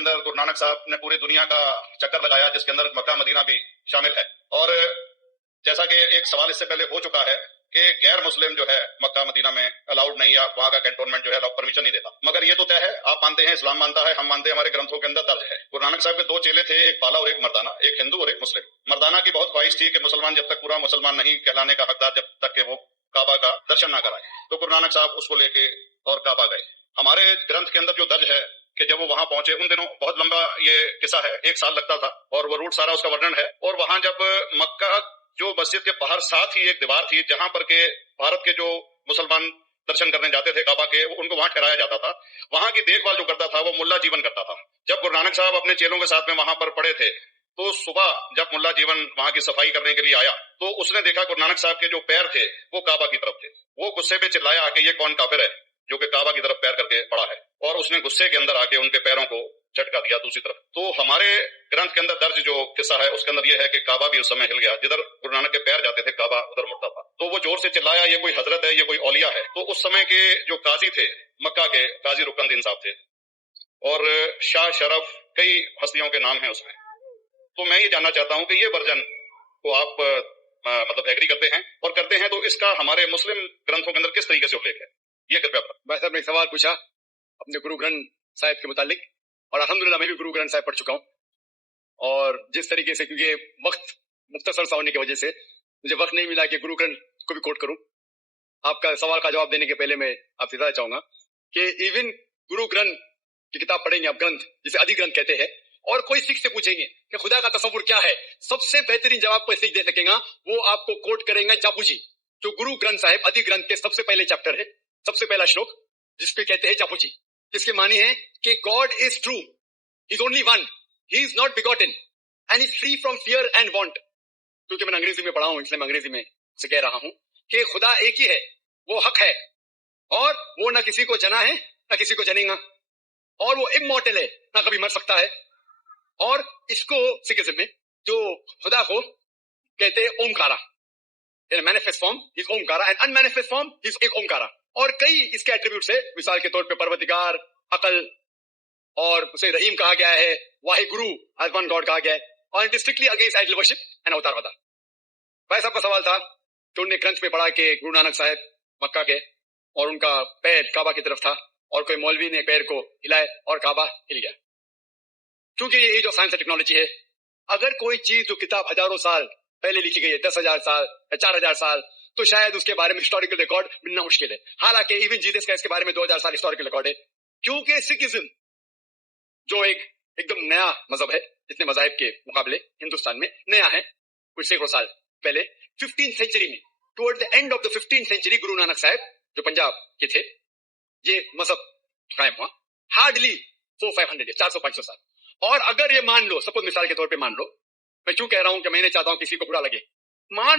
اندر گرو نانک صاحب نے پوری دنیا کا چکر لگایا، جس کے اندر مکہ مدینہ بھی شامل ہے. اور جیسا کہ ایک سوال اس سے پہلے ہو چکا ہے کہ غیر مسلم جو ہے مکہ مدینہ میں الاؤڈ نہیں، یا وہاں کا کنٹونمنٹ جو ہے پرمیشن نہیں دیتا. مگر یہ تو طے ہے، آپ مانتے ہیں، اسلام مانتا ہے، ہم مانتے ہیں، ہمارے گرنتھوں کے اندر درج ہے. گرو نانک صاحب کے 2 چیلے تھے، ایک پالا اور ایک مردانہ، ایک ہندو اور ایک مسلم. مردانہ کی بہت خواہش تھی کہ مسلمان جب تک پورا مسلمان نہیں کہلانے کا حقدار جب تک کہ وہ کعبہ کا درشن نہ کرائے، تو گرو نانک صاحب اس کو لے کے اور کعبہ گئے. ہمارے گرنتھ کے اندر جو درج ہے کہ جب وہ وہاں پہنچے، ان دنوں بہت لمبا یہ قصہ ہے، 1 سال لگتا تھا، اور وہ روٹ سارا اس کا ورنن ہے. اور وہاں جب مکہ جو مسجد کے باہر ساتھ ہی ایک دیوار تھی جہاں پر کہ بھارت کے جو مسلمان درشن کرنے جاتے تھے کعبہ کے، ان کو وہاں ٹھہرایا جاتا تھا. وہاں کی دیکھ بھال جو کرتا تھا وہ ملا جیون کرتا تھا. جب گرو نانک صاحب اپنے چیلوں کے ساتھ میں وہاں پر پڑے تھے، تو صبح جب ملا جیون وہاں کی صفائی کرنے کے لیے آیا تو اس نے دیکھا گرو نانک صاحب کے جو پیر تھے وہ کعبہ کی طرف تھے. وہ غصے میں چلایا کہ یہ کون کافر ہے جو کہ کعبہ کی طرف پیر کر کے پڑا ہے، اور اس نے غصے کے اندر آ کے ان کے پیروں کو جھٹکا دیا دوسری طرف. تو ہمارے گرنتھ کے اندر درج جو قصہ ہے اس کے اندر یہ ہے کہ کعبہ بھی اس سمے ہل گیا، جدھر گرو نانک کے پیر جاتے تھے کعبہ ادھر مڑتا تھا. تو وہ زور سے چلایا یہ کوئی حضرت ہے، یہ کوئی اولیاء ہے. تو اس سمے کے جو قاضی تھے مکہ کے، قاضی رکن الدین صاحب تھے، اور شاہ شرف، کئی ہستیوں کے نام ہیں اس میں. تو میں یہ جاننا چاہتا ہوں کہ یہ ورژن کو آپ مطلب ایگری کرتے ہیں، اور کرتے ہیں تو اس کا ہمارے مسلم گرنتھوں کے اندر کس طریقے سے اپلیک ہے، یہ کرپیا بتائیں. بھائی صاحب نے سوال پوچھا اپنے گرو گرنتھ صاحب کے متعلق، اور الحمدللہ میں بھی گرو گرنتھ صاحب پڑھ چکا ہوں. اور جس طریقے سے، کیونکہ وقت مختصر سا ہونے کی وجہ سے مجھے وقت نہیں ملا کہ گرو گرنتھ کو بھی کوٹ کروں. آپ کا سوال کا جواب دینے کے پہلے میں آپ سے بتانا چاہوں گا کہ ایون گرو گرنتھ کی کتاب پڑھیں گے آپ، گرنتھ جسے آدی گرنتھ کہتے ہیں، اور کوئی سکھ سے پوچھیں گے کہ خدا کا تصور کیا ہے، سب سے بہترین جواب کوئی سکھ دے سکے گا وہ آپ کو کوٹ کریں گے چاپو جی، جو گرو گرنتھ صاحب آدی گرنتھ کے سب سے پہلے چیپٹر ہے، سب سے پہلا شلوک، جس پہ کہتے ہیں چاپو جی، جس کے معنی ہے کہ God is true, he is only one, he is not begotten and is free from fear and want. کیونکہ میں انگریزی میں پڑھا ہوں اس لیے میں انگریزی میں سے کہہ رہا ہوں کہ خدا ایک ہی ہے، وہ حق ہے، اور وہ نہ کسی کو جنا ہے نہ کسی کو جنے گا، اور وہ امورٹل ہے، نہ کبھی مر سکتا ہے. اور اس کو سکھزم میں جو خدا کو کہتے ہیں Omkara, manifest form is Omkara and unmanifest form is ایک اومکارا. اور کئی اس کے ایٹریبیوٹس ہے، مثال کے طور پہ پروردگار، عقل، اور اسے رحیم کہا گیا ہے، واحد گرو ایز ون گاڈ کہا گیا ہے، اور it is strictly against idol worship and اوتار ودا. بھائی صاحب کا سوال تھا کہ انہوں نے گرنتھ میں پڑھا کہ گرو نانک صاحب مکہ کے، اور ان کا پیر کعبہ کی طرف تھا، اور کوئی مولوی نے پیر کو ہلائے اور کعبہ ہل گیا. کیونکہ یہ جو سائنس اور ٹیکنالوجی ہے، اگر کوئی چیز جو کتاب ہزاروں سال پہلے لکھی گئی ہے، 10,000 سال یا 4,000 سال، تو شاید اس کے بارے میں ہسٹوریکل ریکارڈ ملنا مشکل ہے. حالانکہ ایون جیزس کا اس کے بارے میں 2,000 سال ہسٹوریکل ریکارڈ ہے. کیونکہ سکھزم جو ایک دم نیا مذہب ہے، جتنے مذاہب کے مقابلے ہندوستان میں نیا ہے، کچھ سینکڑوں سال پہلے 15th سینچری میں، toward the end of the 15th century, Guru Nanak Sahib جو پنجاب کے تھے، یہ مذہب قائم ہوا. ہارڈلی 400-500 400-500 سال. اور اگر یہ مان لو، سپوز مثال کے طور پہ مان لو، میں کیوں کہہ رہا ہوں کہ میں نہیں چاہتا ہوں کسی کو برا لگے، مان لو